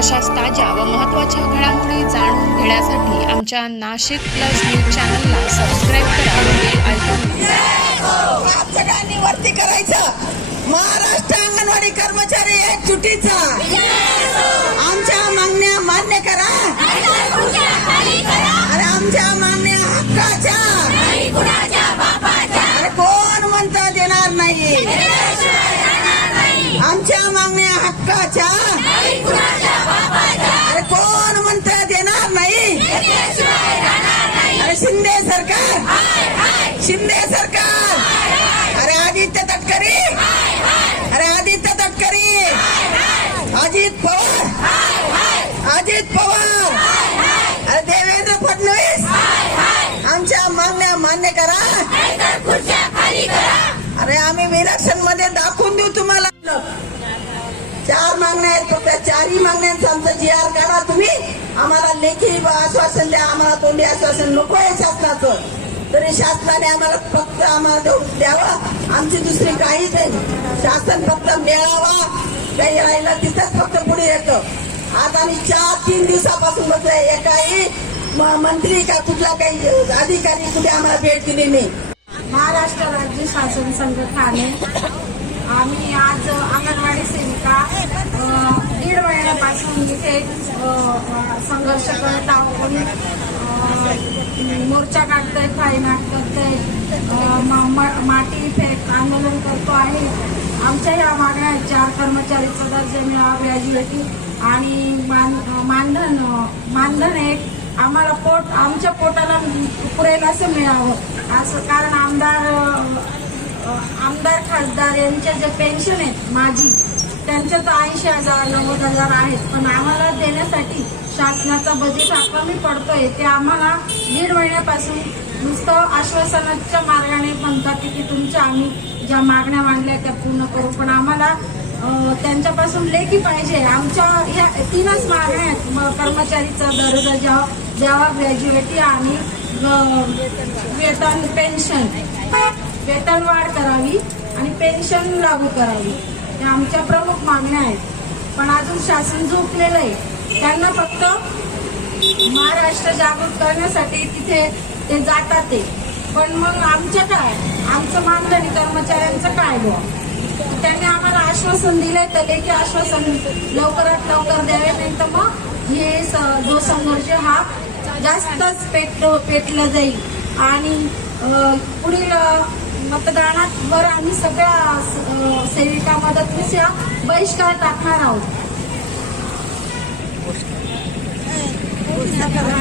अशाच ताज्या व महत्त्वाच्या घडामोडी जाणून घेण्यासाठी आमच्या नाशिक प्लस न्यूज चॅनलला सबस्क्राईब करा बेल आयकॉन हो! वरती करायचं. महाराष्ट्र अंगणवाडी कर्मचारी एकजुटीचा आमच्या मागण्या मान्य करा. अरे आमच्या मागण्या हक्काच्या. अरे कोण म्हणता देणार नाही? आमच्या मागण्या हक्काच्या अरे कोण म्हणता देणार नाही अरे शिंदे सरकार शिंदे सरकार अरे आदित्य तटकरे अरे आदित्य तटकरे अजित पवार अजित पवार अरे देवेंद्र फडणवीस आमच्या मागण्या मान्य करा इलेक्शनमध्ये दाखवून देऊ तुम्हाला. चार मागण्या आहेत फक्त. चारही मागण्यांचं आमचं जी आर काढा तुम्ही. आम्हाला लेखी आश्वासन द्या. आम्हाला तोंडी आश्वासन नको आहे शासनाचं. तरी शासनाने आम्हाला फक्त आम्हाला द्यावं. आमची दुसरी काहीच नाही. शासन फक्त मिळावा. काही राहिलं तिथंच फक्त पुढे येतं. आज आम्ही चार तीन दिवसापासून बसलोय. एकाही मंत्री का कुठला काही अधिकारी कुठे आम्हाला भेट दिली नाही. महाराष्ट्र राज्य शासन संघ ठाणे. आम्ही आज अंगणवाडी सेविका दीड महिन्यापासून इथे संघर्ष करत आहोत. मोर्चा काढतोय फायनाट करतोय. अ, माती फेक आंदोलन करतो आहे. आमच्या या मागण्या चार कर्मचारीचा दर्जा मिळावा ग्रॅज्युएटी आणि मान मानधन मानधन एक आम्हाला पोट आमच्या पोटाला पुरेल असं मिळावं. असं कारण आमदार आमदार खासदार यांचे जे पेन्शन आहेत माझी त्यांच्या तर ऐंशी हजार नव्वद हजार आहेत. पण आम्हाला देण्यासाठी शासनाचा बजेट हा कमी पडतोय. ते आम्हाला दीड महिन्यापासून नुसतं आश्वासनाच्या मार्गाने म्हणतात की की तुमच्या आम्ही ज्या मागण्या मांडल्या त्या पूर्ण करू. पण आम्हाला त्यांच्यापासून लेखी पाहिजे. आमच्या ह्या तीनच मागण्या आहेत. म- कर्मचारीचा दर्जा जेव्हा द्यावा ग्रॅज्युएटी आणि वेतन पेन्शन वेतन वाढ करावी आणि पेन्शन लागू करावी. या आमच्या प्रमुख मागण्या आहेत. पण अजून शासन झोपलेलं आहे. त्यांना फक्त महाराष्ट्र जागृत करण्यासाठी तिथे ते जातात ते. पण मग आमचं काय? आमचं मानधनी कर्मचाऱ्यांचं काय बुवा त्यांनी आम्हाला आश्वासन दिलंय तर लेखी आश्वासन लवकरात लवकर द्यावे नाही तर मग हे जो संघर्ष हा जास्तच पेट पेटला जाईल. आणि पुढील मतदानात वर आम्ही सगळ्या सेविका मदतनीस या बहिष्कार टाकणार आहोत. मला